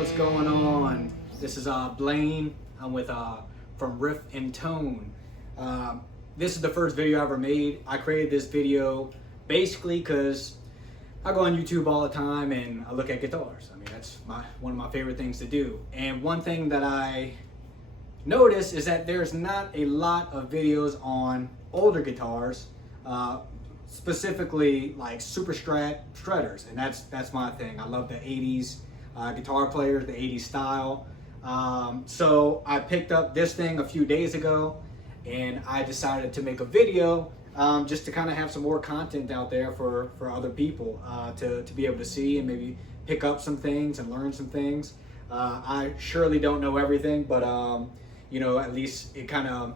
what's going on? This is Blaine. I'm with from Riff and Tone. This is the first video I ever made. I created this video basically because I go on YouTube all the time and I look at guitars. I mean, that's one of my favorite things to do. And one thing that I noticed is that there's not a lot of videos on older guitars, specifically like super shredders, and that's my thing. I love the 80s guitar players, the 80s style. So I picked up this thing a few days ago and I decided to make a video just to kind of have some more content out there for other people to be able to see and maybe pick up some things and learn some things. I surely don't know everything, but you know, at least it kind of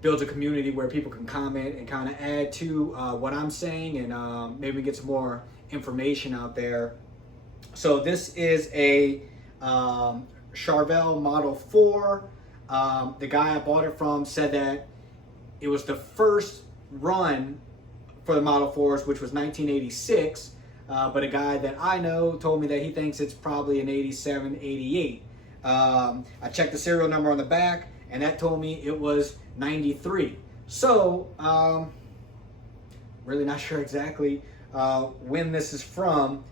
builds a community where people can comment and kind of add to what I'm saying, and maybe get some more information out there. So this is a Charvel Model 4. The guy I bought it from said that it was the first run for the Model 4s, which was 1986. But a guy that I know told me that he thinks it's probably an 87, 88. I checked the serial number on the back, and that told me it was 93. So, really not sure exactly when this is from.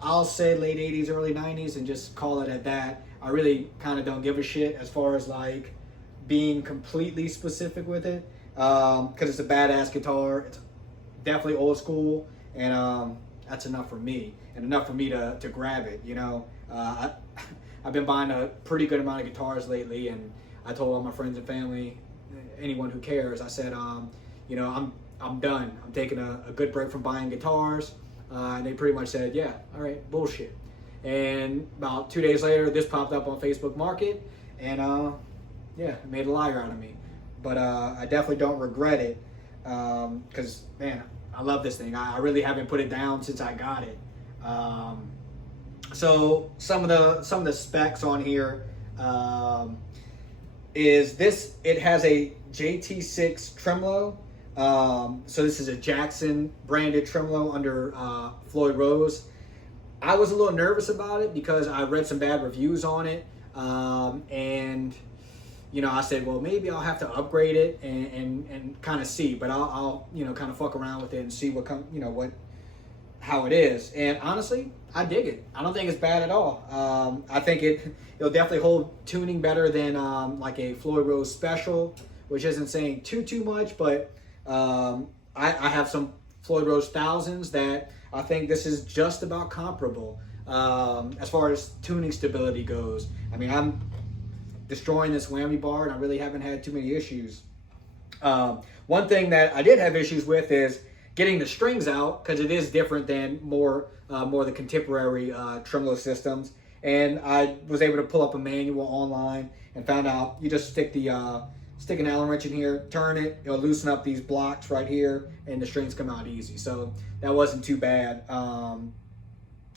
I'll say late 80s, early 90s, and just call it at that. I really kind of don't give a shit as far as like being completely specific with it, because it's a badass guitar. It's definitely old school, and that's enough for me, and enough for me to grab it. You know, I've been buying a pretty good amount of guitars lately, and I told all my friends and family, anyone who cares, I said, you know, I'm done. I'm taking a good break from buying guitars. And they pretty much said, yeah, all right, bullshit. And about 2 days later, this popped up on Facebook Market, and yeah, it made a liar out of me. But I definitely don't regret it, because man, I love this thing. I really haven't put it down since I got it. So some of the specs on here is this. It has a JT6 tremolo. So this is a Jackson branded tremolo under Floyd Rose. I was a little nervous about it because I read some bad reviews on it, and you know, I said, well, maybe I'll have to upgrade it and kind of see, but I'll you know, kind of fuck around with it and see how it is. And honestly, I dig it. I don't think it's bad at all. I think it'll definitely hold tuning better than like a Floyd Rose Special, which isn't saying too much, but I have some Floyd Rose Thousands that I think this is just about comparable as far as tuning stability goes. I mean, I'm destroying this whammy bar, and I really haven't had too many issues. One thing that I did have issues with is getting the strings out, because it is different than more the contemporary tremolo systems. And I was able to pull up a manual online and found out you just stick an Allen wrench in here, turn it, it'll loosen up these blocks right here, and the strings come out easy. So that wasn't too bad.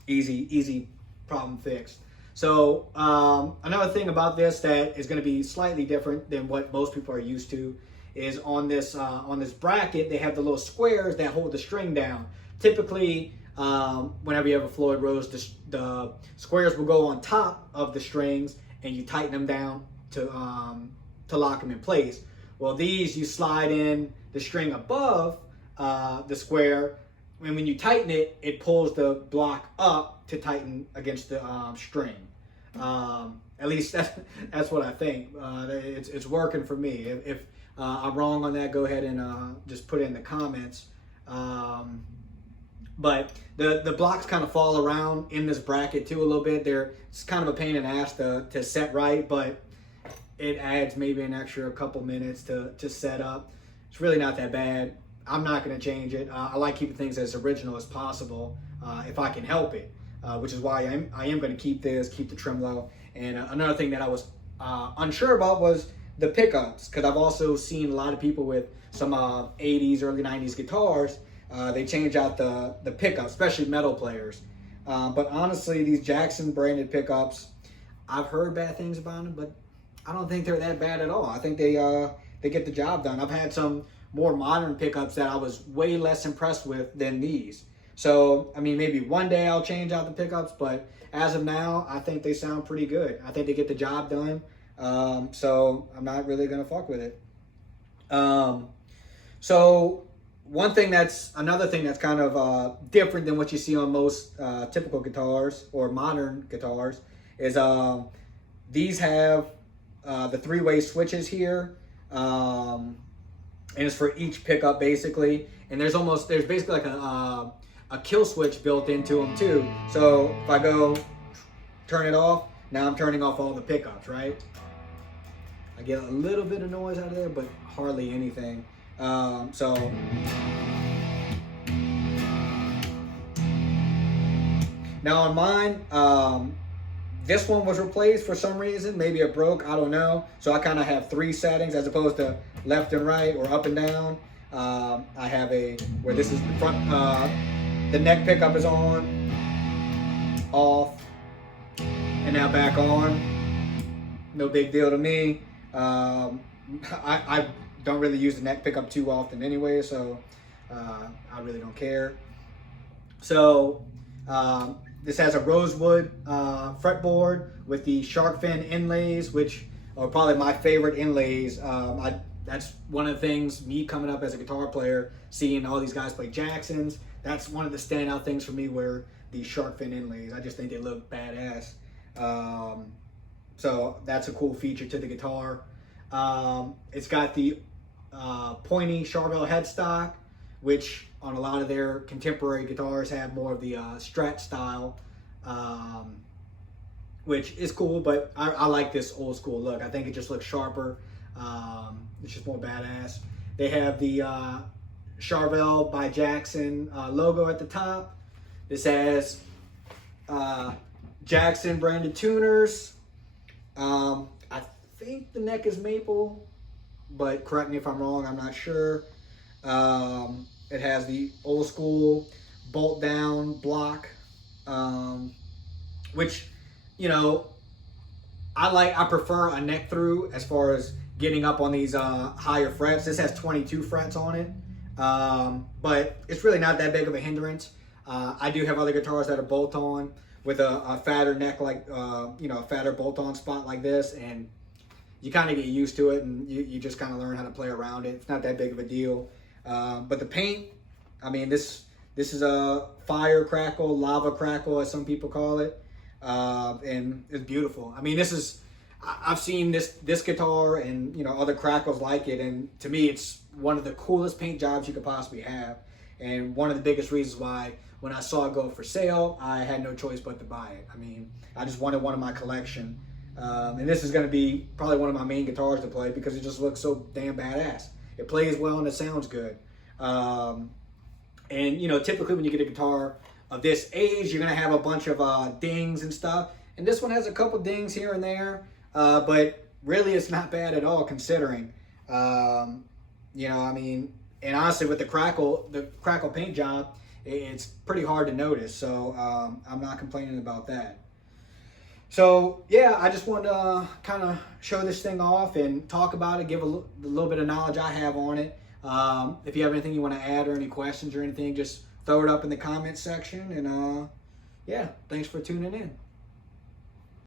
Easy problem fixed. So another thing about this that is going to be slightly different than what most people are used to is on this bracket, they have the little squares that hold the string down. Typically, whenever you have a Floyd Rose, the squares will go on top of the strings, and you tighten them down to lock them in place. Well, these, you slide in the string above the square, and when you tighten it, it pulls the block up to tighten against the string. At least that's what I think. It's working for me. If I'm wrong on that, go ahead and just put it in the comments. But the blocks kind of fall around in this bracket too a little bit. It's kind of a pain in the ass to set right, but it adds maybe an extra couple minutes to set up. It's really not that bad. I'm not going to change it. I like keeping things as original as possible if I can help it, which is why I am going to keep the tremolo. And another thing that I was unsure about was the pickups, because I've also seen a lot of people with some 80s, early 90s guitars. They change out the pickups, especially metal players. But honestly, these Jackson branded pickups, I've heard bad things about them, but I don't think they're that bad at all. I think they get the job done. I've had some more modern pickups that I was way less impressed with than these. So, I mean, maybe one day I'll change out the pickups, but as of now, I think they sound pretty good. I think they get the job done. So I'm not really going to fuck with it. So another thing that's kind of different than what you see on most typical guitars or modern guitars is these have the three-way switches here. And it's for each pickup basically. And there's basically like a kill switch built into them too. So if I go turn it off, now I'm turning off all the pickups, right? I get a little bit of noise out of there, but hardly anything. So now on mine, this one was replaced for some reason. Maybe it broke, I don't know. So I kind of have 3 settings as opposed to left and right or up and down. I have where this is the front, the neck pickup is on, off, and now back on. No big deal to me. I don't really use the neck pickup too often anyway, so I really don't care. So this has a rosewood fretboard with the shark fin inlays, which are probably my favorite inlays. That's one of the things, me coming up as a guitar player, seeing all these guys play Jacksons, that's one of the standout things for me were these shark fin inlays. I just think they look badass. So that's a cool feature to the guitar. It's got the pointy Charvel headstock, which on a lot of their contemporary guitars have more of the Strat style, which is cool, but I like this old school look. I think it just looks sharper. It's just more badass. They have the Charvel by Jackson logo at the top. This has Jackson branded tuners. I think the neck is maple, but correct me if I'm wrong, I'm not sure. It has the old school bolt down block, which, you know, I prefer a neck through as far as getting up on these higher frets. This has 22 frets on it, but it's really not that big of a hindrance. I do have other guitars that are bolt on with a fatter neck, like you know, a fatter bolt on spot like this, and you kind of get used to it, and you just kind of learn how to play around it. It's not that big of a deal. But the paint, I mean, this is a fire crackle, lava crackle, as some people call it, and it's beautiful. I mean, I've seen this guitar and, you know, other crackles like it, and to me, it's one of the coolest paint jobs you could possibly have, and one of the biggest reasons why when I saw it go for sale, I had no choice but to buy it. I mean, I just wanted one in my collection. And this is going to be probably one of my main guitars to play because it just looks so damn badass. It plays well and it sounds good. And, you know, typically when you get a guitar of this age, you're going to have a bunch of dings and stuff. And this one has a couple dings here and there, but really it's not bad at all considering. You know, I mean, and honestly with the Crackle paint job, it's pretty hard to notice. So I'm not complaining about that. So yeah, I just wanted to kind of show this thing off and talk about it, give a little bit of knowledge I have on it. If you have anything you want to add or any questions or anything, just throw it up in the comments section. And yeah, thanks for tuning in.